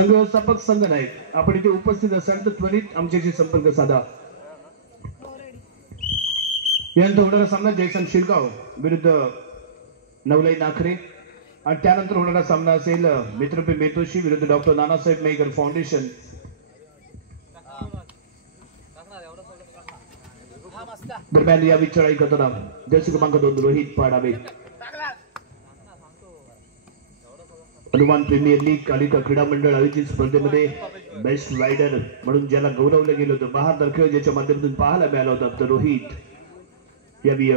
संघ व्यवस्थापक संघ नाही आपण इथे उपस्थित असाल तर त्वरित आमच्याशी संपर्क साधा। यानंतर होणारा सामना जयसन शिरगाव विरुद्ध नवलाई नाखरे आणि त्यानंतर होणारा सामना असेल मित्रपी मेतोशी विरुद्ध डॉक्टर नानासाहेब मेघर फाउंडेशन। दरम्यान या चढाई करताना जर्सी क्रमांक 2 रोहित पाडावे हनुमान प्रीमियर लीग कालिका क्रीडा मंडळ आयोजित स्पर्धेमध्ये बेस्ट रायडर म्हणून ज्याला गौरवलं गेलं होतं बहादर खेळ ज्याच्या माध्यमातून पाहायला मिळाला होता तर रोहित यावी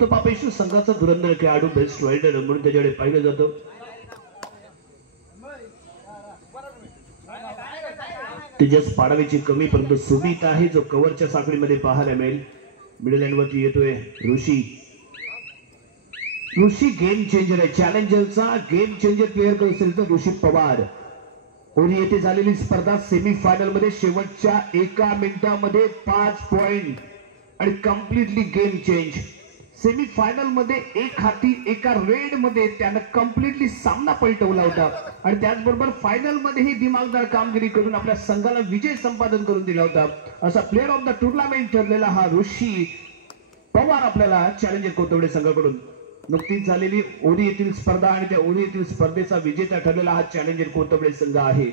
पापेश्वर संघाचा धुरंधर खेळाडू बेस्ट रायडर म्हणून त्याच्याकडे पाहिलं जातं। तेजस पाडावेची कमी परंतु सुमित आहे जो कव्हरच्या साखळीमध्ये पाहायला मिळेल। मिडल एंड वरती येतोय ऋषी गेम चेंजर आहे चॅलेंजरचा गेम चेंजर प्लेअर करू असेल तर ऋषी पवार। ओरी येथे झालेली स्पर्धा सेमी फायनल मध्ये शेवटच्या 1 मिनिटामध्ये 5 पॉइंट आणि completely game change. Semi final मध्ये एक हाती एका रेड मध्ये त्याने कम्प्लिटली सामना पलटवला होता आणि त्याचबरोबर फायनल मध्येही दिमागदार कामगिरी करून आपल्या संघाला विजय संपादन करून दिला होता। असा प्लेअर ऑफ द टुर्नामेंट ठरलेला हा ऋषी पवार आपल्याला चॅलेंजर कोथवडे संघाकडून नुकतीच झालेली ओरी येथील स्पर्धा आणि त्या ओरी येथील स्पर्धेचा विजेता ठरलेला हा चॅलेंजर कोथवडे संघ आहे।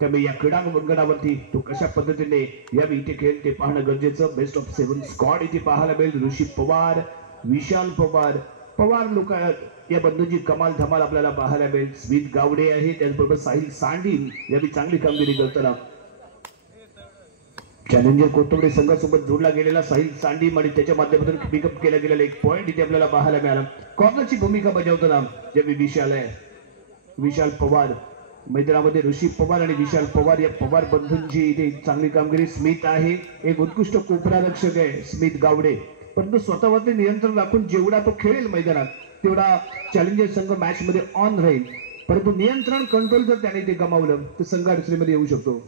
त्यामुळे या क्रीडांगणावरती तो कशा पद्धतीने यावी इथे खेळ ते पाहणं गरजेचं। बेस्ट ऑफ 7 स्क्वॉड इथे पाहायला मिळेल। ऋषी पवार विशाल पवार लोक या बंधूंची कमाल धमाल आपल्याला पाहायला मिळेल। स्मित गावडे आहे त्याचबरोबर साहिल सांडी यावी चांगली कामगिरी करताना चॅलेंजर कोथवडे संघासोबत जोडला गेलेला साहिल सांडी आणि त्याच्या माध्यमातून पिकअप केला गेलेला एक पॉइंट इथे आपल्याला पाहायला मिळाला। कॉर्नरची भूमिका बजावताना जे विशाल पवार मैदानामध्ये ऋषी पवार आणि विशाल पवार या पवार बंधूंची इथे चांगली कामगिरी। स्मित आहे एक उत्कृष्ट कोपरा रक्षक आहे स्मित गावडे परंतु स्वतःवरती नियंत्रण राखून जेवढा तो खेळेल मैदानात तेवढा चॅलेंजर संघ मॅच मध्ये ऑन राहील परंतु नियंत्रण कंट्रोल जर त्याने ते गमावलं तर संघ अडचणीमध्ये येऊ शकतो।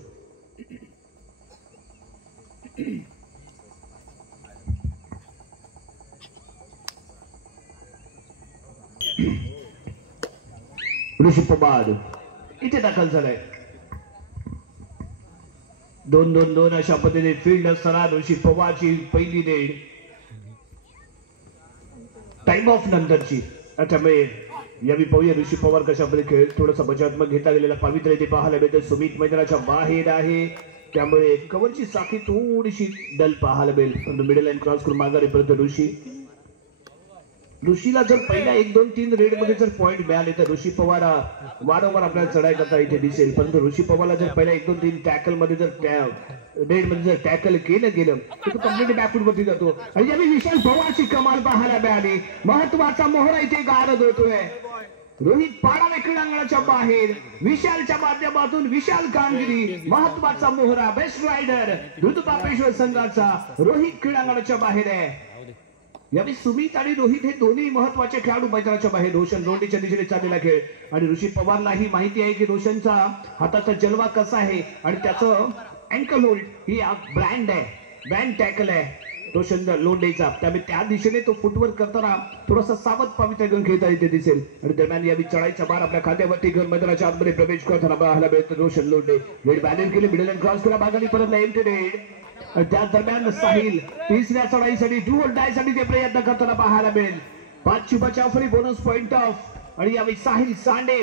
ऋषी पवार इथे दाखल झालाय 2-2-2 अशा पद्धतीने फील्ड असताना ऋषी पवारची पहिली रेड टाइम ऑफ नंतरची। त्यामुळे यावी पाहूया ऋषी पवार कशा पद्धतीने खेळ थोडासा बचावात्मक घेतला गेलेला पवित्र इथे पाहायला मिळते। सुमित मैदानाच्या बाहेर आहे त्यामुळे कव्हरची साखळी थोडीशी डल पाहायला मिळेल परंतु मिडल लाईन क्रॉस करून माघारी परत ऋषीला जर पहिल्या 1-2-3 रेड मध्ये जर पॉइंट मिळाले तर ऋषी पवार वारंवार आपल्याला चढाई करता इथे दिसेल परंतु ऋषी पवारला जर पहिल्या 1-2-3 टॅकल मध्ये जर रेड मध्ये जर टॅकल केलं गेलं तर तो कम्प्लीट बॅकवर्ड वरती जातो। आणि यावेळी विशाल पवारची कमाल पाहायला मिळाली। महत्वाचा मोहरा इथे गारद होतोय। रोहित पाडावे क्रीडांगणाच्या बाहेर विशालच्या माध्यमातून विशाल कामगिरी महत्वाचा मोहरा बेस्ट रायडर दुधपापेश्वर संघाचा रोहित क्रीडांगणाच्या बाहेर आहे। यावेळी सुमित आणि रोहित हे दोन्ही महत्वाचे खेळाडू मैदानाच्या बाहेर। रोशन रोडीच्या दिशेने चाललेला खेळ आणि ऋषी पवारलाही माहिती आहे की रोशनचा हाताचा जलवा कसा आहे आणि त्याचं अँकल होल्ड ही ब्रँड आहे ब्रँड टॅकल आहे रोशन लोंडेचा त्यामुळे त्या दिशेने तो फुटवर्क करताना थोडासा सावध पवित्र घेऊन खेळता इथे दिसेल। आणि दरम्यान यावी चढाईचा बार आपल्या खात्यावरती घेऊन मैदानाच्या आतमध्ये प्रवेश करताना पाहायला मिळतं रोशन लोंडे रेड बॅलन्स केले मिडल एंड क्रॉस केला भागाने परत एम्प्टी रेड। त्या दरम्यान साहिल तिसऱ्या चढाईसाठी डू ऑर डाय साठी ते प्रयत्न करताना पाहायला मिळेल। 5 बचाव फरी बोनस पॉइंट ऑफ आणि यावेळी साहिल सांडे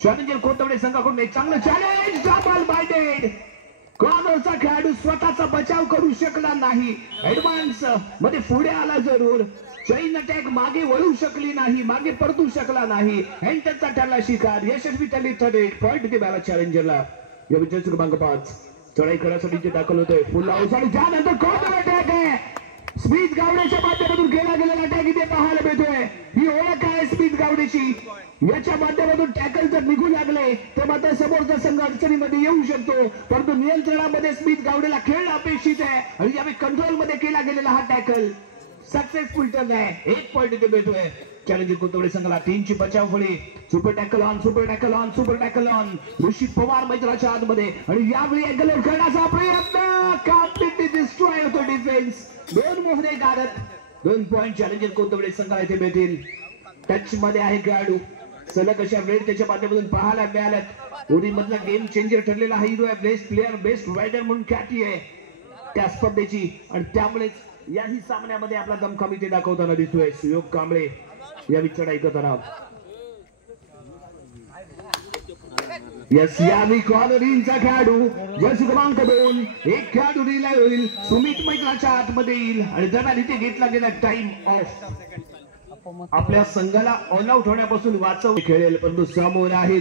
चॅलेंजर कोथवडे संघाकडून एक चांगलं चॅलेंज डबल बायडेड। कॉर्नरचा खेळाडू स्वतःचा बचाव करू शकला नाही ऍडव्हान्स मध्ये पुढे आला जरूर चैन अटॅक मागे वळू शकली नाही मागे परतू शकला नाही आणि त्याचा ठरला शिकार यशस्वी ठरली थर्ड पॉइंट ते बॅला चॅलेंजरला। या विजय क्रमांक 5 चढाई करण्यासाठी जे दाखल होतोय फुल हाऊस आणि त्यानंतर कॉर्नर अटॅक आहे। स्मित गावडेच्या माध्यमातून केला गेलेला अटॅक इथे पाहायला मिळतोय। ही ओळख आहे स्मित गावडेची याच्या माध्यमातून टॅकल जर निघू लागले तर मात्र समोरचा संघ अडचणीमध्ये येऊ शकतो परंतु नियंत्रणामध्ये स्मित गावडेला खेळणं अपेक्षित आहे आणि यावेळी कंट्रोल मध्ये केला गेलेला हा टॅकल सक्सेसफुल ठरलाय। 1 पॉइंट इथे मिळतोय चॅलेंजर कोथवडे संघाला। 3ची बचाव फळी सुपर टॅकल ऑन ऋषी पवार मैदानाच्या आतमध्ये आणि यावेळी अँगल करण्याचा प्रयत्न कम्प्लीटली डिस्ट्रॉय होतो डिफेन्स। 2 मोहरे गारद 2 पॉइंट चॅलेंजर कोथवडे संघाला इथे मिळतील। टच मध्ये आहे खेळाडू सलग अशा वेळ त्याच्या माध्यमातून पाहायला मिळाल्यात उरी मधला गेम चेंजर ठरलेला हा हिरो आहे, बेस्ट प्लेअर बेस्ट रायडर म्हणून ख्याती आहे त्या स्पर्धेची आणि त्यामुळेच याही सामन्यामध्ये आपला दमखम इथे दाखवताना दिसतोय सुयोग कांबळे या चढाई करताना. यस यावी कॉलरींचा खेळाडू जर्सी क्रमांक 2 एक खेळाडू रिलाय होईल, सुमित मैदानाच्या आतमध्ये येईल आणि दरम्यान इथे घेतला गेला टाइम ऑफ. आपल्या संघाला ऑल आउट होण्यापासून वाचव खेळेल, परंतु समोर आहे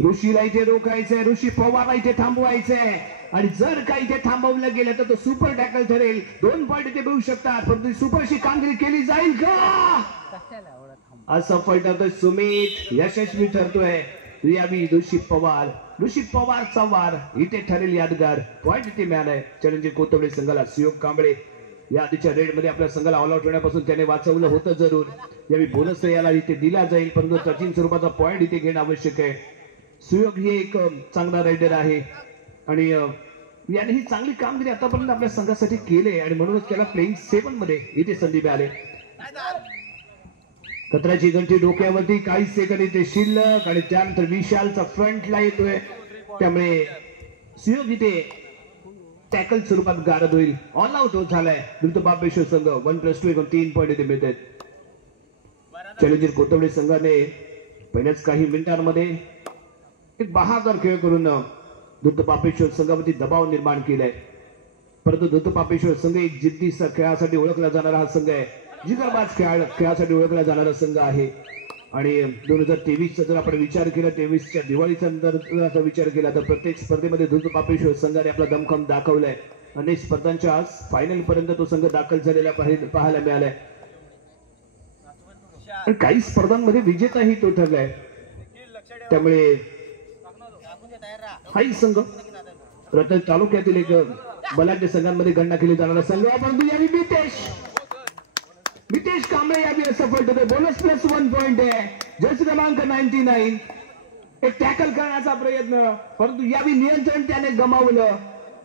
ऋषीला इथे रोखायचंय, ऋषी पवारला इथे थांबवायचंय आणि जर काही इथे थांबवलं गेलं तर तो सुपर टॅकल ठरेल. 2 पॉइंट इथे मिळू शकतात, परंतु सुपरशी कामगिरी केली जाईल का असफल ठरतोय सुमित, यशस्वी ठरतोय यावी ऋषी पवारचा वार इथे ठरेल यादगार. पॉइंट इथे मिळालाय चॅलेंजर कोथवडे संघाला. सुयोग कांबळे या आधीच्या रेड मध्ये आपल्या संघाला ऑल आउट होण्यापासून त्याने वाचवलं होतं जरूर. यावेळी बोनस याला इथे दिला जाईल, परंतु सचिन स्वरूपाचा पॉइंट इथे घेणं आवश्यक आहे. सुयोग हे एक चांगला रायडर आहे आणि याने ही चांगली कामगिरी आतापर्यंत आपल्या संघासाठी केली आणि म्हणूनच त्याला प्लेइंग 7 मध्ये इथे संधी मिळाली. कचऱ्याची घंटी डोक्यावरती, काही सेकंद इथे शिल्लक आणि त्यानंतर विशालचा फ्रंटला येतोय, त्यामुळे सुयोग इथे टॅकल स्वरूपात गारद होईल. ऑल आउट होत झालाय द्रुतबापेश्वर संघ. 1+2 3 पॉइंट इथे मिळतात. चॅलेंजर कोथवडे संघाने पहिल्याच काही मिनिटांमध्ये एक बहादर खेळ करून द्रुतबापेश्वर संघावरती दबाव निर्माण केलाय, परंतु द्रुतबापेश्वर संघ एक जिद्दी खेळासाठी ओळखला जाणारा हा संघ आहे, जिगरबाज खेळासाठी ओळखला जाणारा संघ आहे. आणि 2023चा जर आपण विचार केला, 23च्या दिवाळीचा नंतरचा विचार केला तर प्रत्येक स्पर्धेमध्ये द्रुतबापेश्वर संघाने आपला दमखम दाखवलाय. अनेक स्पर्धांच्या फायनल पर्यंत तो संघ दाखल झालेला पाहायला मिळालाय आणि काही स्पर्धांमध्ये विजेताही तो ठरलाय. त्यामुळे हाही संघ रतन तालुक्यातील एक बलाढ्य संघांमध्ये गणना केली जाणारा संघ. परंतु यावेळी नितेश कांबळे यावेळी सफल होते. बोनस +1 पॉइंट आहे. जर्सी क्रमांक 99 एक टॅकल करण्याचा प्रयत्न, परंतु यावेळी नियंत्रण त्याने गमावलं.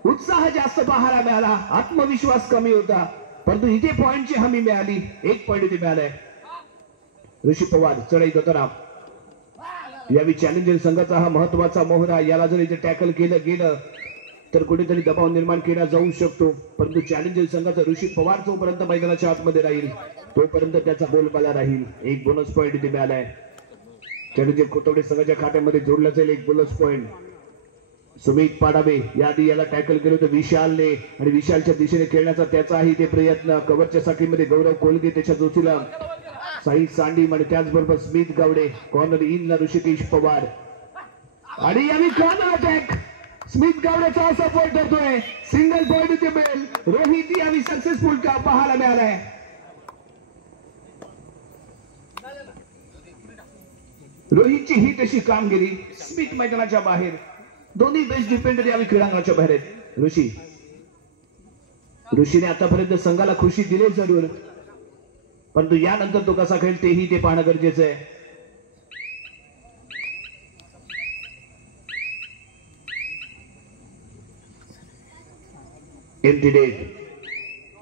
उत्साह जास्त पाहायला मिळाला, आत्मविश्वास कमी होता, परंतु इथे पॉइंटची हमी मिळाली. 1 पॉइंट इथे मिळालाय. ऋषी पवार चढाई करताना यावेळी चॅलेंजर संघाचा हा महत्वाचा मोहरा. याला जर इथे टॅकल केलं गेलं तर कुठेतरी दबाव निर्माण केला जाऊ शकतो, परंतु चॅलेंजर संघाचा ऋषी पवार जोपर्यंत मैदानाच्या आतमध्ये राहील तोपर्यंत त्याचा बोलबाला राहील. 1 बोनस पॉइंट इथे मिळालाय. चॅलेंजर कोथवडे संघाच्या खात्यामध्ये जोडला जाईल 1 बोनस पॉइंट. सुमित पाडावे याआधी याला टॅकल केलं होतं विशालने आणि विशालच्या दिशेने खेळण्याचा त्याचाही ते प्रयत्न. कव्हरच्या साखळीमध्ये गौरव कोलगे त्याच्या जोशीला, साई सांडीम आणि त्याचबरोबर स्मित गावडे. कॉर्नर इनला ऋषिकेश पवार आणि यावेळी कॉर्नर अटॅक स्मित गावडेचा सपोर्ट करतोय. सिंगल पॉइंट इथे मिळेल. रोहित यावेळी सक्सेसफुल का पाहायला मिळालाय. रोहितची ही तशी कामगिरी. स्मित मैदानाच्या बाहेर, दोन्ही बेस्ट डिफेंडर यावेळी क्रीडांगणाच्या बाहेर आहेत. ऋषीने आतापर्यंत संघाला खुशी दिली जरूर, परंतु यानंतर तो कसा खेळ तेही ते पाहणं गरजेचं आहे. एम्प्टी डेट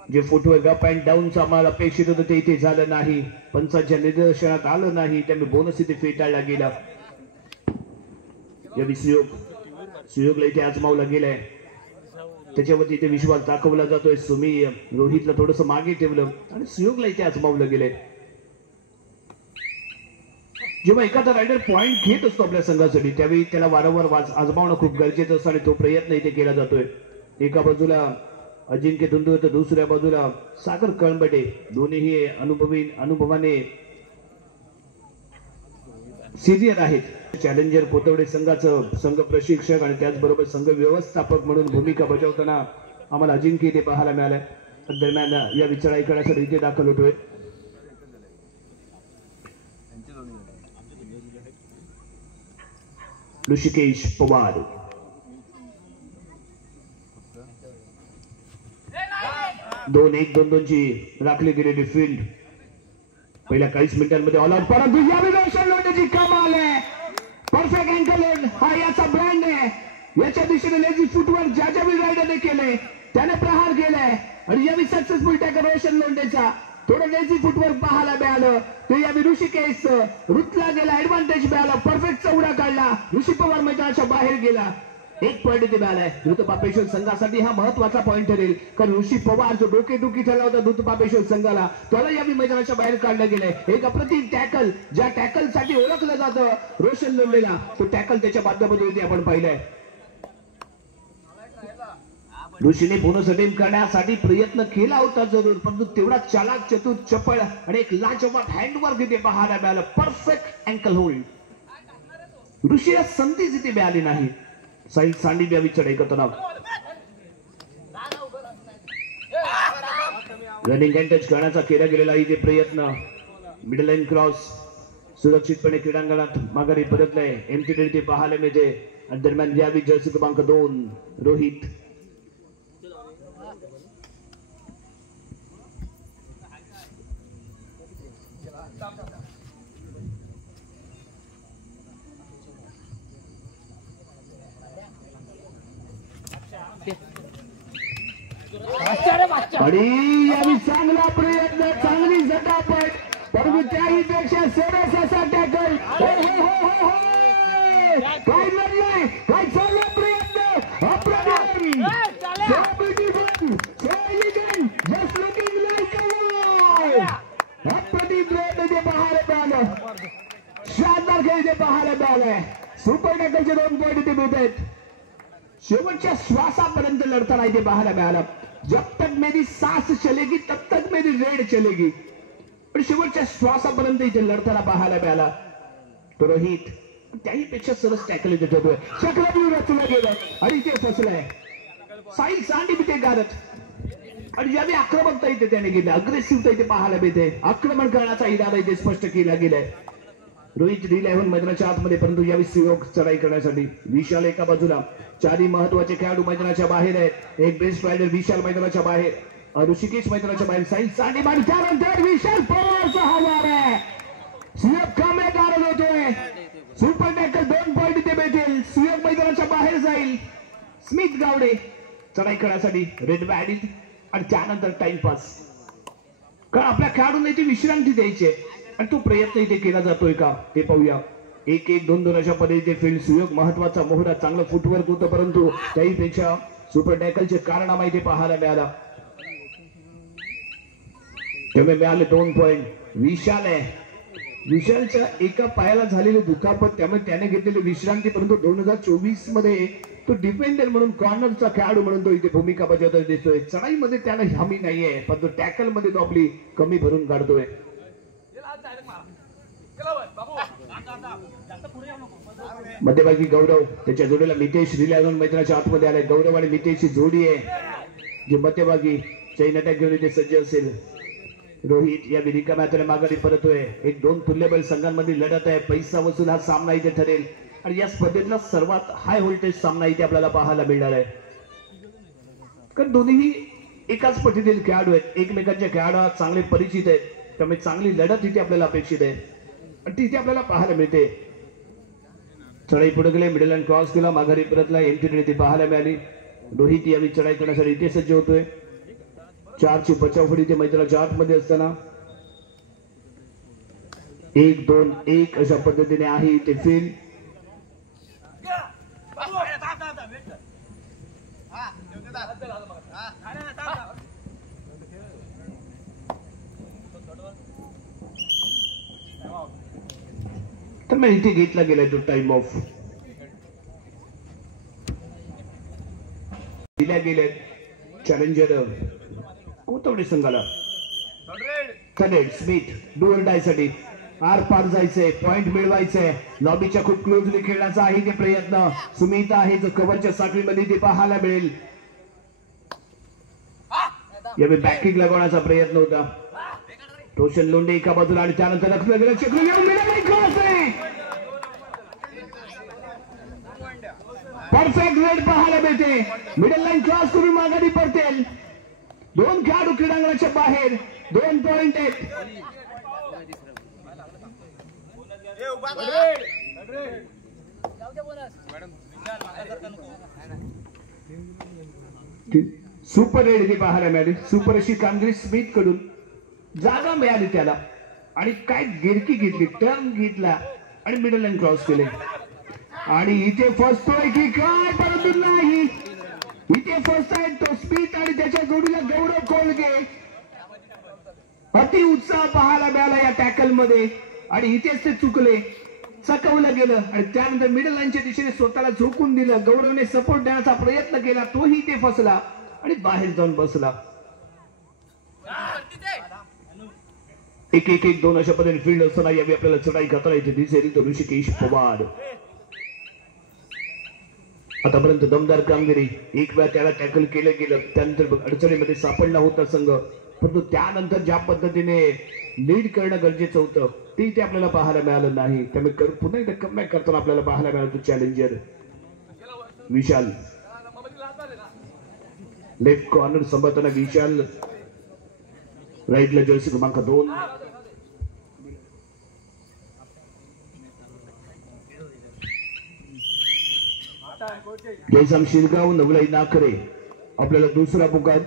जे फुटवर्क अप अँड डाऊनचं आम्हाला अपेक्षित होतं ते इथे झालं नाही. पंचांच्या निदर्शनात आलं नाही, त्यामुळे बोनस इथे फेटाळला गेला. यावेळी सुयोगला इथे आजमावला गेलाय, त्याच्यावरती इथे विश्वास दाखवला जातोय. रोहितला थोडस मागे ठेवलं आणि सुयोगला इथे आजमावलं गेलंय. जेव्हा एखादा रायडर पॉइंट घेत असतो आपल्या संघासाठी त्यावेळी त्याला वारंवार आजमावणं खूप गरजेचं असतं आणि तो प्रयत्न इथे केला जातोय. एका बाजूला अजिंक्य धुंदू तर दुसऱ्या बाजूला सागर कळंबटे. दोन्हीही अनुभवाने सिनियर आहेत. चॅलेंजर कोथवडे संघाचं संघ प्रशिक्षक आणि त्याचबरोबर संघ व्यवस्थापक म्हणून भूमिका बजावताना आम्हाला अजिंक्य इथे पाहायला मिळालंय. दरम्यान या विचाराई करण्यासाठी इथे दाखल होतोय. ऋषिकेश पवार 2-1-2-2 ची राखली गेलेली फील्ड. पहिल्या 40 मिनिटांमध्ये ऑल आउट. परंतु यावेळी रोशन लोंढेची कमाल आहे. परफेक्ट अँकल हा याचा ब्रँड आहे. याच्या दिशेने लेझी फुटवर्क ज्या रायडरने केले त्याने प्रहार केलाय आणि यावेळी सक्सेसफुल टॅकल रोशन लोंढेचा. थोडं लेझी फुटवर्क पाहायला मिळालं. ते या ऋषिकेश ऋतला गेला, ऍडव्हान्टेज मिळाला, परफेक्ट चौडा काढला, ऋषी पवार मैदानाच्या बाहेर गेला. एक पॉईंट इथे मिळालाय ऋतुपापेश्वर संघासाठी. हा महत्वाचा पॉईंट ठरेल कारण ऋषी पवार जो डोकेदुखी ठरला होता ऋतुपापेश्वर संघाला, त्याला यावी मैदानाच्या बाहेर काढलं गेलंय. एक अप्रतिम टॅकल, ज्या टॅकल साठी ओळखलं जातं रोशन लोंढेला, तो टॅकल त्याच्या माध्यमातून आपण पाहिलंय. ऋषीने बोनस अटेम्प्ट करण्यासाठी प्रयत्न केला होता जरूर, परंतु तेवढा चालाक, चतुर, चपळ आणि एक लाजवाब हँडवर्क इथे पाहायला मिळालं. Perfect uncle hold. ऋषीला संधीच इथे मिळाली नाही. साई सांडी द्यावी चढाई करताना रनिंग अँड टच करण्याचा केला गेलेला इथे प्रयत्न. मिडल लाईन क्रॉस सुरक्षितपणे क्रीडांगणात माघारी परतलाय. एमटी ते पाहायला मिळते. आणि दरम्यान यावी जर्सी क्रमांक 2 रोहित. आणि यावी चांगला प्रयत्न, चांगली झटापट, परंतु त्याही पेक्षा सरस असा टॅकल. काय लढलंय, काय चालला प्रयत्न, अप्रतिम, अप्रतिम प्रयत्न ते पाहायला मिळालं. शानदार खेळ ते पाहायला मिळालंय. सुपर टॅकलचे 2 पॉईंट इथे मिळत आहेत. शेवटच्या श्वासापर्यंत लढताना इथे पाहायला मिळालं. जब तक मेरी सांस चलेगी तब तक मेरी रेड चलेगी. पण शेवटच्या श्वासापर्यंत इथे लढताना पाहायला मिळाला तो रोहित. त्याही पेक्षा सरस टॅकल इथे ठरतोय. चक्रव्यूह रचलं गेलं आणि इथे फसलंय. साई सांडी इथे गारत आणि ज्यावेळी आक्रमकता इथे त्याने गेली, अग्रेसिव्हता इथे पाहायला मिळते. आक्रमण करण्याचा इरादा इथे स्पष्ट केला गेलाय. रोहित D11 मैदानाच्या आतमध्ये, परंतु यावेळी सुयोग चढाई करण्यासाठी विशाल एका बाजूला. चारही महत्वाचे खेळाडू मैदानाच्या बाहेर आहेत. एक बेस्ट रायडर विशाल मैदानाच्या बाहेर, ऋषिकेश मैदानाच्या बाहेर. साई सांडी आणि त्यानंतर विशाल पवारचा हवार आहे. सुयोग कामे गारद होतोय. सुपर टॅकल 2 पॉईंट इथे मिळतील. सुयोग मैदानाच्या बाहेर जाईल. स्मिथ गावडे चढाई करण्यासाठी रेड बॅट आणि त्यानंतर टाइमपास. कारण आपल्या खेळाडूंना इथे विश्रांती द्यायची आणि तो प्रयत्न इथे केला जातोय का ते पाहूया. 1-1-2-2 अशा पद्धतीचे फील्ड. सुयोग महत्वाचा मोहरा, चांगलं फुटवर्क होतं, परंतु त्याहीपेक्षा सुपर टॅकलचे कारनामा इथे पाहायला मिळाला. त्यामुळे मिळाले 2 पॉईंट. विशाल आहे, विशालच्या एका पायाला झालेले दुखापत, त्यामुळे त्याने घेतलेली विश्रांती, परंतु 2024 मध्ये तो डिफेंडर म्हणून, कॉर्नरचा खेळाडू म्हणून तो इथे भूमिका बजावताना दिसतोय. चढाईमध्ये त्याला हमी नाहीये, परंतु टॅकल मध्ये तो आपली कमी भरून काढतोय. मध्यभागी गौरव, त्याच्या जोडीला मितेश रिलायन मैदानाच्या आतमध्ये आलाय. गौरव आणि मितेशची जोडी आहे जी मध्यभागी चैन अटॅक घेऊन इथे सज्ज असेल. रोहित या रिकाम्या हाताने माघारी परतोय. 1-2 तुल्यबळ संघांमध्ये लढत आहे. पैसा वसूल हा सामना इथे ठरेल आणि या स्पर्धेतला सर्वात हाय व्होल्टेज सामना इथे आपल्याला पाहायला मिळणार आहे. कारण दोन्ही एकाच पटीतील खेळाडू आहेत, एकमेकांच्या खेळाडू चांगले परिचित आहेत, त्यामुळे चांगली लढत इथे आपल्याला अपेक्षित आहे आणि ती इथे आपल्याला पाहायला मिळते. चढाई पुढे गेले, मिडल अँड क्रॉस केला, माघारी परतला. एमटी ती पाहायला मिळाली. रोहित यावेळी चढाई करण्यासाठी इथे सज्ज होतोय. 4ची बचाव फडी ते मैदानाच्या आतमध्ये असताना 1-2-1 अशा पद्धतीने आहे ते फील्ड. तर मग इथे घेतला गेलाय तो टाइम ऑफ. दिल्या गेले चॅलेंजर कोथवडे संघाला. कनेड स्मिथ डुअल डाय साठी आर पार जायचंय, पॉइंट मिळवायचंय. लॉबीच्या खूप क्लोजली खेळण्याचा आहे ते प्रयत्न. सुमित आहे जो कव्हरच्या साखळीमध्ये ते पाहायला मिळेल. यावेळी बॅकिंग लगवण्याचा प्रयत्न होता. रोशन लोंढे एका बाजूला आणि त्यानंतर लक्ष्मी गेलं. चक्र घेऊन परफेक्ट रेड पाहायला मिळते. मिडल लाईन क्रॉस करून माघारी परतेल. 2 खेळाडू क्रीडांगणाच्या बाहेर. 2 पॉइंट आहेत. सुपर रेड इथे पाहायला मिळाली. सुपर अशी कामगिरी स्मिथ कडून. जागा मिळाली त्याला आणि काय गिरकी घेतली, टर्न घेतला आणि मिडल लाईन क्रॉस केले आणि इथे फसतोय की काय, परंतु नाही, इथे फसताय तो स्मिथ आणि त्याच्या जोडीला गौरव कोलगे. अति उत्साह पाहायला मिळाला या टॅकल मध्ये आणि इथेच ते चुकले, चकवलं गेलं आणि त्यानंतर मिडल लाईनच्या दिशेने स्वतःला झोकून दिलं. गौरवने सपोर्ट देण्याचा प्रयत्न केला, तोही ते फसला आणि बाहेर जाऊन बसला. 1-1-1-2 अशा पद्धतीने फील्ड असताना यावी आपल्याला चढाई करता येते दिसेल तो ऋषिकेश पवार. आतापर्यंत दमदार कामगिरी, एक वेळा त्याला टॅकल केलं गेलं, त्यानंतर अडचणीमध्ये सापडला होता संघ, परंतु त्यानंतर ज्या पद्धतीने लीड करणं गरजेचं होतं ते आपल्याला पाहायला मिळालं नाही. त्यामुळे पुन्हा एकदा कमबॅक करताना आपल्याला पाहायला मिळालं चॅलेंजर विशाल. लेफ्ट कॉर्नर सांभाळताना विशाल, राईटला जर्सी क्रमांक 2. जयसाम शिरगाव, नवलाई नाखरे आपल्याला दुसरा पुकार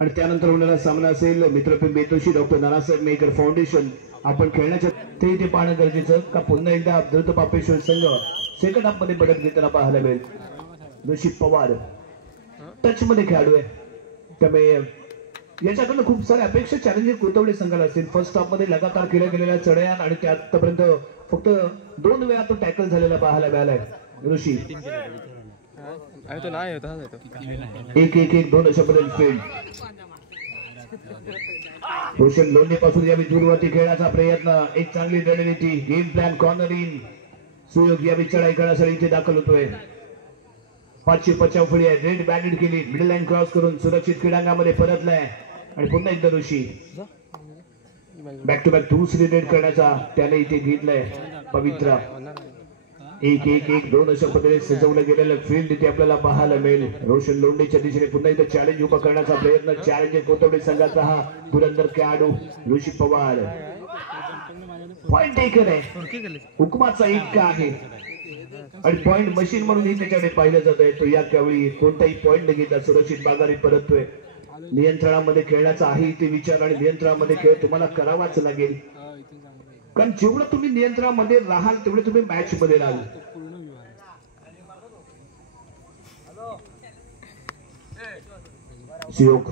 आणि त्यानंतर होणारा सामना असेल मित्रप्रेम बेतोशी डॉक्टर नानासाहेब मेकर फाउंडेशन. आपण खेळण्याच्या ते पाहणं गरजेचं का पुन्हा एकदा धृत पापेश्वर संघ सेकंड हाफ मध्ये पडत घेताना पाहायला मिळेल. ऋषी पवार टच मध्ये खेळाडू आहे, त्यामुळे याच्याकडनं खूप साऱ्या अपेक्षा चॅलेंजर कोथवडे संघाला असतील. फर्स्ट हाफ मध्ये लगातार केल्या गेलेल्या चढया आणि त्या आतापर्यंत फक्त 2 वेळा तो टॅकल झालेला पाहायला मिळालाय. ऋषी 1-1-1-2 अशा पद्धतीने फील्ड. रोशन लोणी पासून यावी दूरवरती खेळण्याचा प्रयत्न, एक चांगली रणनीती, गेम प्लॅन, कॉर्नर इन, सुयोग यावी चढाई करण्यासाठी इथे दाखल होतोय. 550 फळी आहे, रेड बॅन्डेड केली, मिडल लाईन क्रॉस करून सुरक्षित क्रीडांगणामध्ये परतलाय आणि पुन्हा एकदा ऋषी बॅक टू बॅक दुसरी रेड करण्याचा त्याने इथे घेतलाय पवित्रा. 1-1-1-2 अशा पद्धतीने सजवलं गेलेलं फील्ड इथे आपल्याला पाहायला मिळेल. रोशन लोंढेच्या दिशेने पुन्हा एकदा चॅलेंज उभा करण्याचा प्रयत्न, चॅलेंजर कोथवडे संघाचा हा धुरंधर खेळाडू ऋषी पवार. पॉइंट टेकर आहे, हुकमाचा एक आहे आणि पॉइंट मशीन म्हणूनही त्याच्याकडे पाहिलं जात आहे. तो या त्यावेळी कोणताही पॉइंट न घेता सुरक्षित माघारी परततोय. नियंत्रणामध्ये खेळण्याचा आहे इथे विचार आणि नियंत्रणामध्ये खेळ तुम्हाला करावाच लागेल, कारण जेवढं तुम्ही नियंत्रणामध्ये राहाल तेवढे तुम्ही मॅच मध्ये राहाल. सुयोग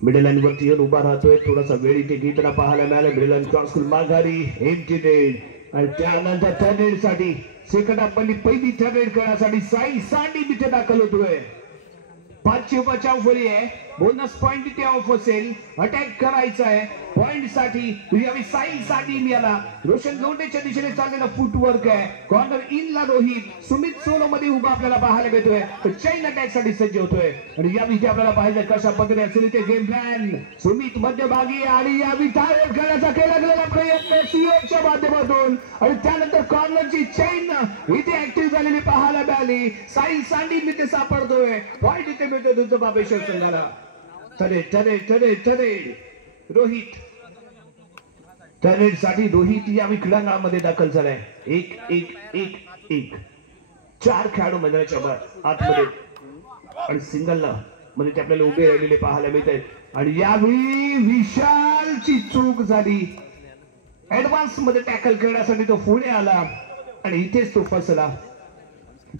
मिडल लाईन वरती येऊन उभा राहतोय, थोडासा वेळ इथे घेताना पाहायला मिळाला. मिडल लाईन क्रॉस करून माघारी एम्प्टी रेड आणि त्यानंतर थर्ड रेड साठी सेकंड हाफ मध्ये पहिली थर्ड रेड करण्यासाठी साई सांडी तिथे दाखल होतोय. 550 फळी आहे, बोनस पॉइंट इथे ऑफ असेल, अटॅक करायचा आहे पॉइंट साठी. यावेळी साई साठी मिळाला. रोशन लोंढेच्या दिशेने चाललेला फुटवर्क आहे, कॉर्नर इन ला रोहित सुमित सोलो मध्ये उभा आपल्याला पाहायला मिळतोय. चैन अटॅक साठी सज्ज होतोय आणि यावेळी आपल्याला पाहिजे कशा पद्धतीने असेल इथे गेम प्लॅन. सुमित मध्यभागी आणि यावेळी टार्गेट करण्याचा केला गेलेला प्रयत्न सीओच्या माध्यमातून आणि त्यानंतर कॉर्नरची चैन इथे ऍक्टिव्ह झालेली पाहायला मिळाली. साई सांडी इथे सापडतोय, पॉइंट इथे मिळतोय तुमचं बाबेश्वर संघाला. रोहित टर्नेट साठी रोहित यावेळी क्रीडांगणामध्ये दाखल झालाय. 1-1-1-1 4 खेळाडू मैदानाच्या आतमध्ये आणि सिंगलला मध्ये ते आपल्याला उभे राहिलेले पाहायला मिळत आहेत आणि यावेळी विशालची चूक झाली. ऍडव्हान्स मध्ये टॅकल करण्यासाठी तो पुढे आला आणि इथेच तो फसला.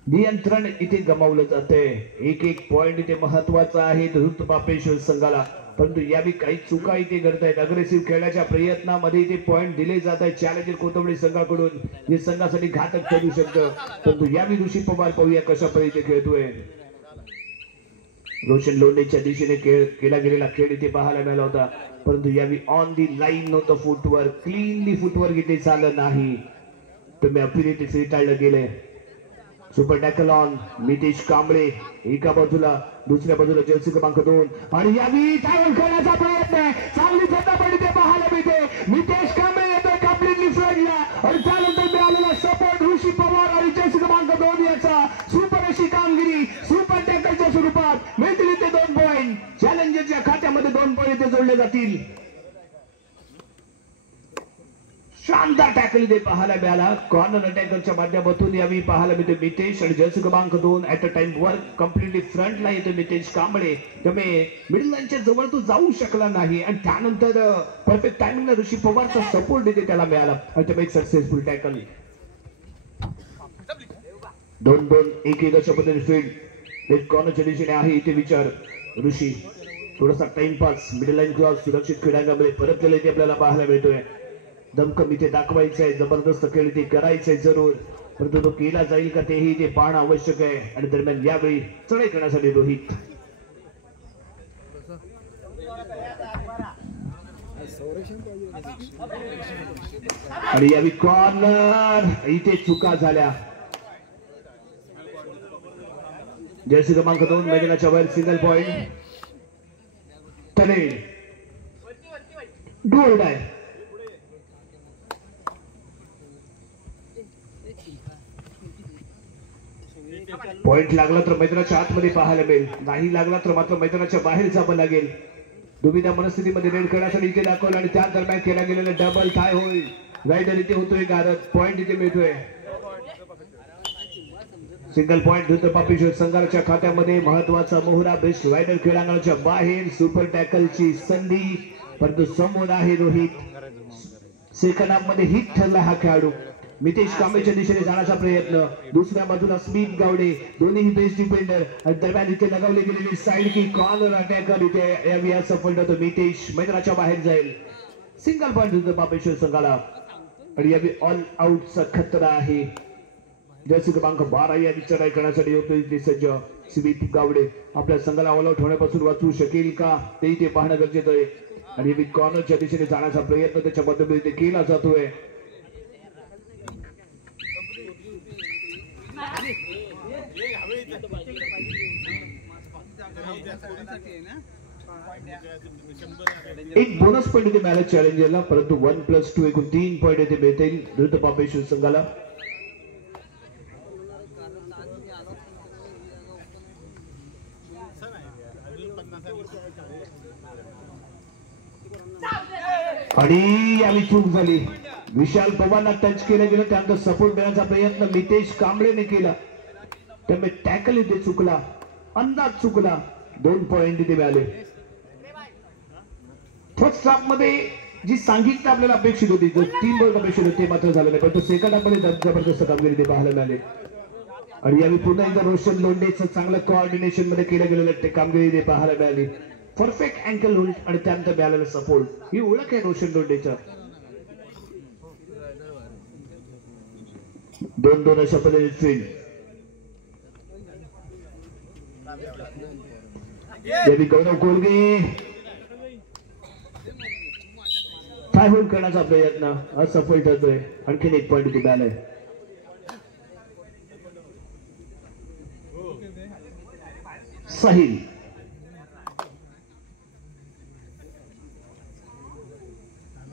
नियंत्रण इथे गमावलं जाते. 1-1 पॉइंट इथे महत्वाचा आहे धृत पापेश्वर संघाला, परंतु यावेळी काही चुका इथे करतायत. अग्रेसिव्ह खेळण्याच्या प्रयत्नामध्ये इथे पॉइंट दिले जात आहेत चॅलेंजर कोथवडे संघाकडून, हे संघासाठी घातक ठरू शकतं. परंतु यावेळी ऋषी पवार पाहूया कशा पद्धतीने खेळतोय. रोशन लोंढेच्या दिशेने केला गेलेला खेळ इथे पाहायला मिळाला होता, परंतु यावेळी ऑन दी लाईन नव्हतं फुटवर्क, क्लीनली फुटवर्क इथे झालं नाही. तुम्ही अपील इथे फेटाळलं गेले. Super tackle on Nitesh Kamble एका बाजूला, दुसऱ्या बाजूला जर्सी क्रमांक 2 आणि यावेळी टॅकल करण्याचा प्रयत्न आहे. चांगली झटापट इथे पाहायला मिळते. नितेश कांबळे येतोय कम्प्लिटली फ्रंटला आणि त्यानंतर मिळालेला सपोर्ट ऋषी पवार आणि जर्सी क्रमांक 2 याचा सुपर अशी कामगिरी सुपर टॅकलच्या स्वरूपात मिळतील इथे 2 पॉइंट. चॅलेंजरच्या खात्यामध्ये 2 पॉइंट इथे जोडले जातील. शानदार टॅकल इथे पाहायला मिळाला. कॉर्नर अटॅकरच्या माध्यमातून यावेळी पाहायला मिळते मितेश आणि जर्सी क्रमांक 2 at a time work completely फ्रंटला येतो मितेश कांबळे. त्यामुळे मिडल लाईनच्या जवळ तो जाऊ शकला नाही आणि त्यानंतर परफेक्ट टायमिंगला ऋषी पवारचा सपोर्ट इथे त्याला मिळाला आणि त्यामुळे एक सक्सेसफुल टॅकल. 2-2 1-1 अशा पद्धतीने फील्ड एक कॉर्नरच्या दिशेने आहे इथे विचार. ऋषी थोडासा टाइमपास मिडल लाईन क्रॉस सुरक्षित क्रीडांगणामध्ये परतलेला इथे आपल्याला पाहायला मिळतोय. दमकम इथे दाखवायचं आहे, जबरदस्त खेळ इथे करायचंय जरूर, परंतु तो केला जाईल का तेही इथे पाहणं आवश्यक आहे. आणि दरम्यान यावेळी चढाई करण्यासाठी रोहित आणि यावेळी कॉर्नर इथे चुका झाल्या. जर्सी क्रमांक 2 मैदानाच्या बाहेर सिंगल पॉइंट. तने गोल्ड आहे. पॉइंट लागला तर मैदानाच्या आतमध्ये पाहायला मिळेल, नाही लागला तर मात्र मैदानाच्या बाहेर जावं लागेल. दुविधा मनस्थितीमध्ये रेड करण्यासाठी इथे दाखवलं आणि त्या दरम्यान केला गेलेला डबल काय होईल. रायडर इथे होतोय गारद, पॉइंट इथे मिळतोय. सिंगल पॉइंट धुतपापेश्वर संघाच्या खात्यामध्ये महत्वाचा मोहरा. बेस्ट रायडर क्रीडांगणाच्या बाहेर सुपर टॅकलची संधी, परंतु समोर आहे रोहित. सेकंड हाफ मध्ये हिट ठरला हा खेळाडू. मितेश कांबळेच्या दिशेने जाण्याचा प्रयत्न, दुसऱ्या बाजूला स्मिथ गावडे, दोन्ही बेस्ट डिफेंडर आणि दरम्यान इथे लगावली गेलेली साइड की कॉर्नर अटॅकर इथे यावेळी सफल होतो. मितेश मैदानाच्या बाहेर जाईल. सिंगल पॉइंट धुतपापेश्वर संघाला आणि यावेळी ऑल आउटचा खतरा आहे. जर्सी क्रमांक 12 या चढाई करण्यासाठी होतो सज्ज. स्मिथ गावडे आपल्या संघाला ऑल आउट होण्यापासून वाचवू शकेल का ते इथे पाहणं गरजेचं आहे. आणि कॉर्नरच्या दिशेने जाण्याचा प्रयत्न त्याच्या पद्धतीने केला जातोय. एक बोनस पॉइंट इथे मॅरेज चॅलेंजरला, परंतु 1+2 एकूण 3 पॉइंट इथे मिळतील धुतपापेश्वर संघाला. आणि यावेळी चूक झाली. विशाल पवारला टच केलं गेलं, त्यानंतर सपोर्ट देण्याचा प्रयत्न मितेश कांबळेने केला, त्यामुळे टॅकल इथे चुकला, अंदाज चुकला. 2 पॉइंट इथे मिळाले. फर्स्ट हाफ मध्ये जी सांघिकता आपल्याला अपेक्षित होती, जो टीम वर्क अपेक्षित होते, मात्र झालं नाही. परंतु सेकंड हाफ मध्ये जबरदस्त कामगिरी ते पाहायला मिळाले. आणि यावेळी पुन्हा एकदा रोशन लोंढेचं चांगलं कोऑर्डिनेशन मध्ये केलं गेलेलं कामगिरी ते पाहायला मिळाली. परफेक्ट अँकल होल्ड आणि त्यानंतर मिळालेला सपोर्ट, ही ओळख आहे रोशन लोंढेच्या. 2-2 अशा पद्धतीने फील्ड. यावेळी गौरव कोलगे काय होल्ड करण्याचा प्रयत्न असफल ठरतोय. आणखीन 1 पॉइंट इथे मिळालाय. साहिल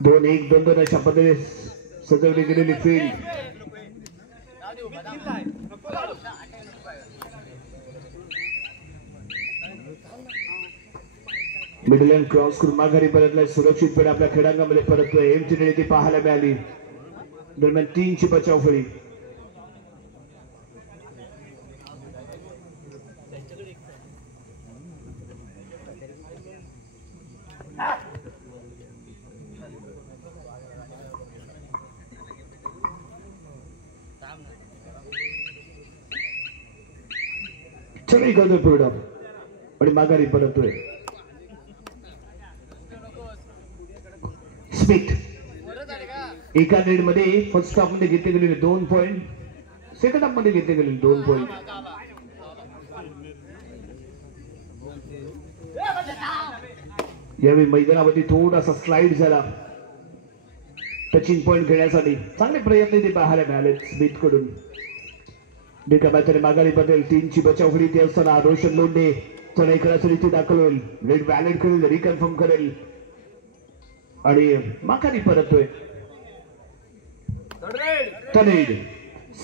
2-1 2-2 अशा पद्धतीने सजवली गेलेली फील्ड. मिडल लाईन क्रॉस करून माघारी परतलाय, सुरक्षितपणे आपल्या खेळांगणामध्ये परततोय. एमटी ती पाहायला मिळाली. दरम्यान 3ची बचाव फळी. चढाई करतोय पूर्ण आणि माघारी परततोय. स्मिथ एका रेड मध्ये फर्स्ट हाफ मध्ये घेतले गेलेले 2 पॉइंट, सेकंड हाफ मध्ये घेतले गेलेले 2 पॉइंट. यावेळी मैदानामध्ये थोडासा स्लाइड झाला टचिंग पॉइंट घेण्यासाठी. चांगले प्रयत्न ते पाहायला मिळाले स्मिथ कडून. माघारी बदल 3ची बचाव फळी ते असताना रोशन लोंढे चढाई करण्यासाठी ते दाखल होईल. रेड व्हॅलिड करेल, रिकन्फर्म करेल आणि माघारी परततोय. तनेड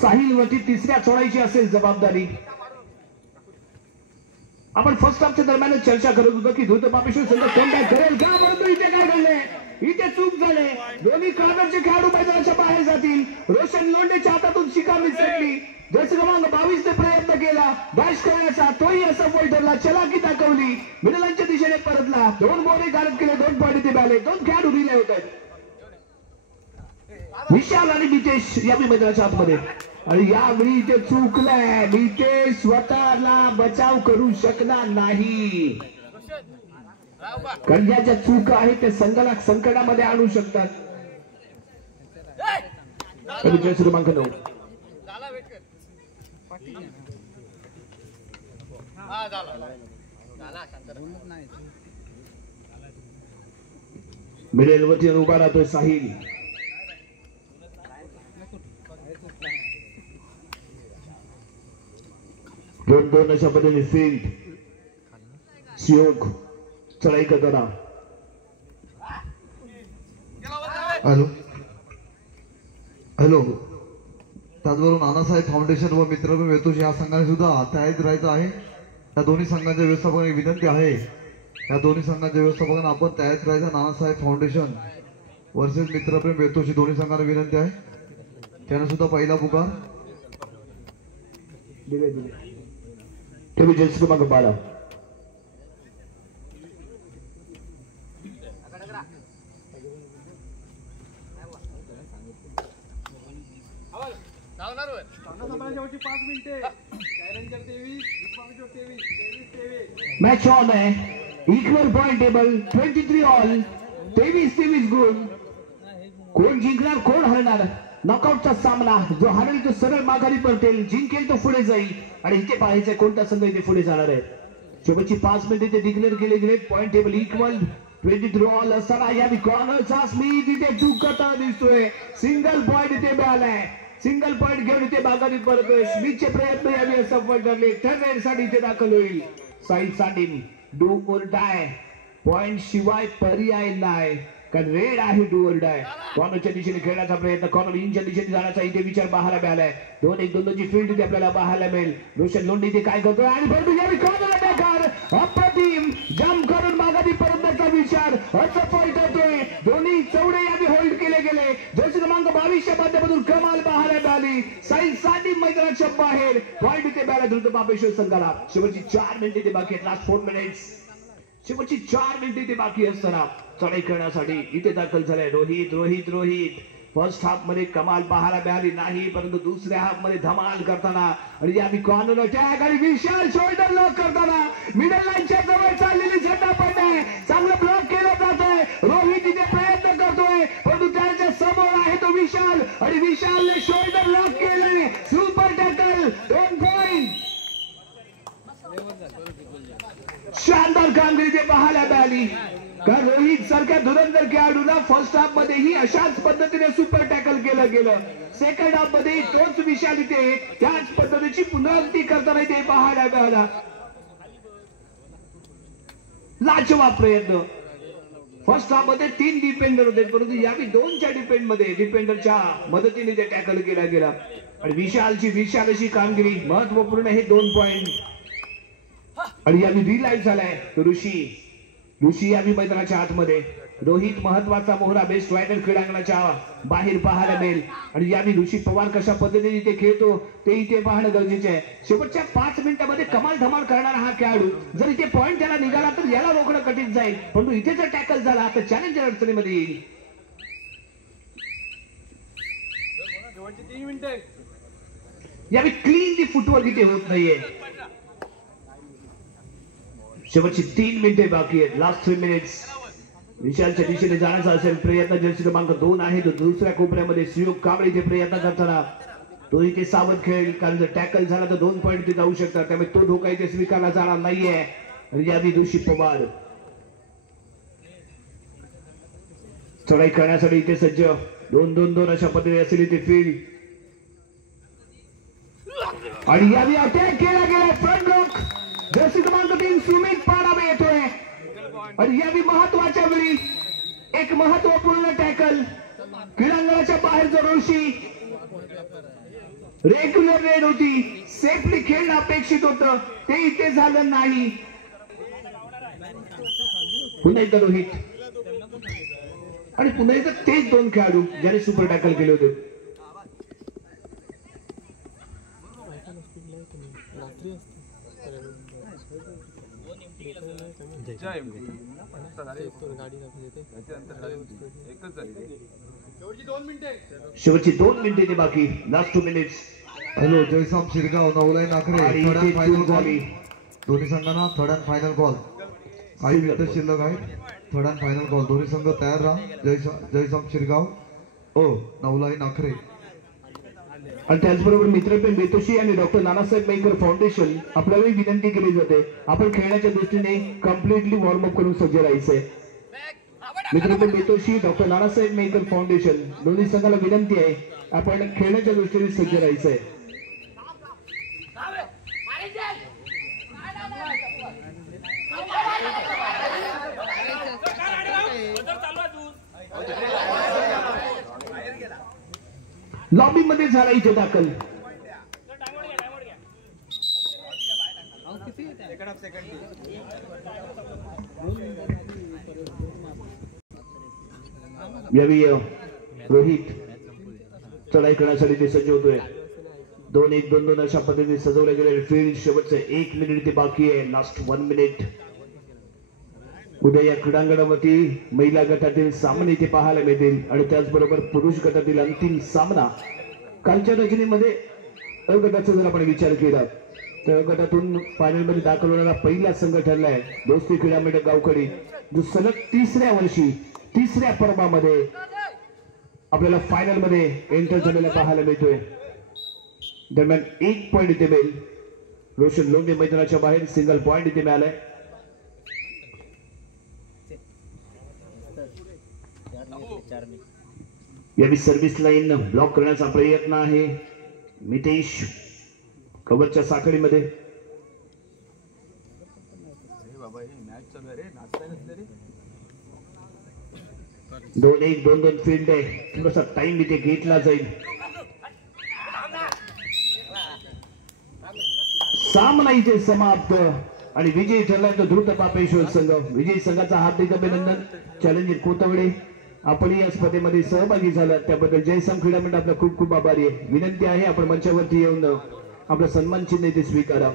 साहिल वरती तिसऱ्या चढाईची असेल जबाबदारी. आपण फर्स्ट हाफच्या दरम्यान चर्चा करत होतो की धुतपापेश्वर संघ कमबॅक करेल का, परंतु इथे काय घडलंय, इथे चूक झाले. दोन्ही कॉर्नरचे खेळाडू मैदानाच्या बाहेर जातील. रोशन लोंढेच्या हातातून शिकार निसटली. जर्सी क्रमांक 22 ने प्रयत्न केला डॅश करण्याचा, तोही असफल ठरला. चलाकी दाखवली, मिडलांच्या दिशेने परतला. 2 बोरे गारद केले, 2 पॉईंट इथे मिळाले. 2 खेळाडू रिले होत आहेत, विशाल आणि नितेश या मैदानाच्या आतमध्ये. आणि यावेळी इथे चुकलाय. नितेश स्वतःला बचाव करू शकणार नाही, कारण ज्या चूक आहेत ते संघाला संकटामध्ये आणू शकतात. जर्सी क्रमांक 9 मिडलवरती उभा राहतोय साहिल. दोन अशा पद्धतीने फील्ड. शिवक चढाई करताना. हॅलो हॅलो त्याचबरोबर नानासाहेब फाउंडेशन व मित्रबळ वेतोश या संघाने सुद्धा तयारीत राहायचं आहे. या दोन्ही संघांच्या व्यवस्थापकांना विनंती आहे, या दोन्ही संघांच्या व्यवस्थापकांना आपण तयारीत राहायचं. नानासाहेब फाउंडेशन वर्सेस मित्रप्रेम वेतोशी दोन्ही संघांना विनंती आहे. त्याने सुद्धा पहिला पुकार. जर्सी क्रमांक 12 मैच ऑन है. इक्वल पॉइंट टेबल 23 ऑल, 23 गुण. कोण जिंकणार कोण हरणार नॉकआउटचा सामना. जो हरेल तो सरळ माघारी परतेल, जिंकेल तो पुढे जाईल. आणि इथे पाहायचं कोणता संघ इथे पुढे जाणार आहे. शेवटची 5 मिनिटे ते डिक्लेअर केले गेले. पॉइंट टेबल इक्वल 23 ऑल असताना या कॉर्नरचा स्मिथ इथे चूक करताना दिसतोय. सिंगल पॉइंट इथे मिळालाय. सिंगल पॉइंट घेऊन इथे माघारी परतोय. स्मिथचे प्रयत्न यावे असफल ठरले. थर्ड साठी इथे दाखल होईल साहिल साडिन. डू और डाय पॉइंट शिवाय पर्याय नाही, कारण रेड आहे. डू और डाय. कॉर्नरच्या दिशेने खेळण्याचा प्रयत्न, कॉर्नर इंच्या दिशेने जाण्याचा इथे विचार पाहायला मिळालाय. 2-1-2 फील्ड इथे आपल्याला पाहायला मिळेल. रोशन लोंढे इथे काय करतोय आणि कॉर्नर अटॅकर अप्रतिम जम्प करून माघारी परतण्याचा विचार असफल ठरतोय. दोन्ही चौडे यादी होल्ड केले गेले. जर्सी क्रमांक 22 च्या माध्यमातून कमाल पाहायला मिळाली. साहिल साडिन मैदानाच्या बाहेर. पॉइंट इथे मिळाला द्रुत महाबळेश्वर संघाला. शेवटची 4 मिनिटे इथे बाकी आहेत. Last 4 minutes. शेवटची 4 मिनिटे इथे बाकी असताना चढाई करण्यासाठी इथे दाखल झालाय रोहित. फर्स्ट हाफ मध्ये कमाल पाहायला मिळाली नाही, परंतु दुसऱ्या हाफ मध्ये धमाल करताना आणि या कॉर्नर अटॅक आणि विशाल शोल्डर लॉक करताना मिडल लाईनच्या जवळ चाललेली झेंडा पडणे. चांगलं ब्लॉक केलं जात आहे. रोहित इथे प्रयत्न करतोय, परंतु त्याच्या समोर आहे तो विशाल आणि विशालने शोल्डर लॉक केले. Super tackle. 2 पॉइंट. शानदार कामगिरी ते पाहायला मिळाली. कारण रोहित सारख्या धुरंधर खेळाडूला फर्स्ट हाफ मध्ये ही अशाच पद्धतीने सुपर टॅकल केलं गेलं. सेकंड हाफ मध्ये तोच विशाल इथे त्याच पद्धतीची पुनरावृत्ती करताना इथे पाहायला मिळाला. लाजवाब प्रयत्न. फर्स्ट हाफ मध्ये 3 डिफेंडर होते, परंतु यावेळी 2च्या डिफेंडरच्या मदतीने ते टॅकल केला गेला. आणि विशाल अशी कामगिरी महत्वपूर्ण. हे 2 पॉइंट. आणि यावेळी रिलाईव्ह झालाय ऋषी यावी मैदानाच्या आतमध्ये. रोहित महत्वाचा मोहरा बेस्ट रायडर क्रीडांगणाच्या बाहेर पाहायला मिळेल. आणि यावी ऋषी पवार कशा पद्धतीने इथे खेळतो ते इथे पाहणं गरजेचे आहे. शेवटच्या 5 मिनिटांमध्ये कमाल धमाल करणारा हा खेळाडू जर इथे पॉइंट त्याला निघाला तर याला रोखणं कठीण जाईल, परंतु इथे जर टॅकल झाला तर चॅलेंजर अडचणीमध्ये येईल. यावेळी क्लीन दी फुटवर्क इथे होत नाहीये. शेवटची 3 मिनिटे बाकी आहेत. Last 3 minutes. विशालच्या दिशेने जाण्याचा असेल प्रयत्न. जर्सी क्रमांक 2 आहे तो दुसऱ्या कोपऱ्यामध्ये सुयोग कांबळे इथे प्रयत्न करताना तो इथे सावध खेळेल, कारण जर टॅकल झाला तर 2 पॉइंट इथे जाऊ शकतात. त्यामुळे तो धोका इथे स्वीकारला जाणार नाहीये. आणि यादी ऋषी पवार चढाई करण्यासाठी इथे सज्ज. 2-2-2 अशा पद्धतीने असेल इथे फील्ड. आणि यादी अटॅक केला गेला. Front block. जर्सी क्रमांक 3 सुमित पाडावे येतोय. आणि यावी महत्वाच्या वेळी एक महत्वपूर्ण टॅकल. क्रीडांगणाच्या बाहेरचा ऋषी. रेग्युलर रेड होती, सेफली खेळणं अपेक्षित होतं, ते इथे झालं नाही. पुन्हा एकदा रोहित. आणि पुन्हा एकदा तेच दोन खेळाडू ज्याने सुपर टॅकल केले होते. शेवटची 2 मिनिटे बाकी, लास्ट 2 मिनिट्स. हॅलो, जयसाम शिरगाव, नवलाई नाकरे, आणि थर्ड अँड इथे फायनल चूक कॉल. झाली. दोन्ही संघांना थर्ड अँड फायनल कॉल. काही मिनिटं शिल्लक आहेत. Third and final call. दोन्ही संघ तयार राहा. जयसाम शिरगाव ओ नवलाई नाकरे. आणि त्याचबरोबर मित्रपे मेतोशी आणि डॉक्टर नानासाहेब मेकर फाउंडेशन आपल्याला विनंती केली जाते, आपण खेळण्याच्या दृष्टीने कम्प्लिटली वॉर्मअप करून सज्ज राहायचंय. मित्रपे मेतोशी, डॉक्टर नानासाहेब मेकर फाउंडेशन दोन्ही संघाला विनंती आहे, आपण खेळण्याच्या दृष्टीने सज्ज राहायचंय. लॉबी मध्ये झाला इथे दाखल. यावेळी रोहित चढाई करण्यासाठी ते सज्ज होतोय. 2-1-2-2 अशा पद्धतीने सजवले गेले फील्ड. शेवटचं 1 मिनिट ते बाकी आहे, लास्ट 1 मिनिट. उद्या या क्रीडांगणावरती महिला गटातील सामने इथे पाहायला मिळतील आणि त्याचबरोबर पुरुष गटातील अंतिम सामना. कालच्या रचनेमध्ये अ गटाचा जर आपण विचार केला तर गटातून फायनल मध्ये दाखल होणारा पहिला संघ ठरलाय दोस्ती क्रीडा मंडळ गावकडी, जो सलग 3ऱ्या वर्षी 3ऱ्या पर्वामध्ये आपल्याला फायनल मध्ये एंटर झालेला पाहायला मिळतोय. दरम्यान 1 पॉइंट इथे मिळेल. रोशन लोंढे मैदानाच्या बाहेर सिंगल पॉइंट इथे मिळालाय. यावेळी सर्व्हिस लाईन ब्लॉक करण्याचा प्रयत्न आहे. मितेश कव्हरच्या साखळीमध्ये. 2-1-2-2 फील्ड आहे. थोडासा टाइम इथे घेतला जाईल. सामना इथे समाप्त आणि विजयी ठरलाय तो द्रुत पापेश्वर संघ. विजयी संघाचा हार्दिक अभिनंदन. चॅलेंजर कोतवडे, आपण या स्पर्धेमध्ये सहभागी झाला त्याबद्दल जयसाम क्रीडा मंडळ आपला खूप खूप आभारी आहे. विनंती आहे आपण मंचावरती येऊन आपलं सन्मान चिन्ह इथे स्वीकारा.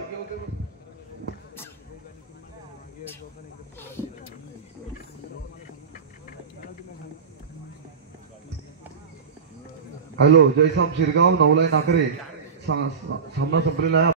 हॅलो, जयसाम शिरगाव, नवलाई नाकरे. सामना संपलेला आहे.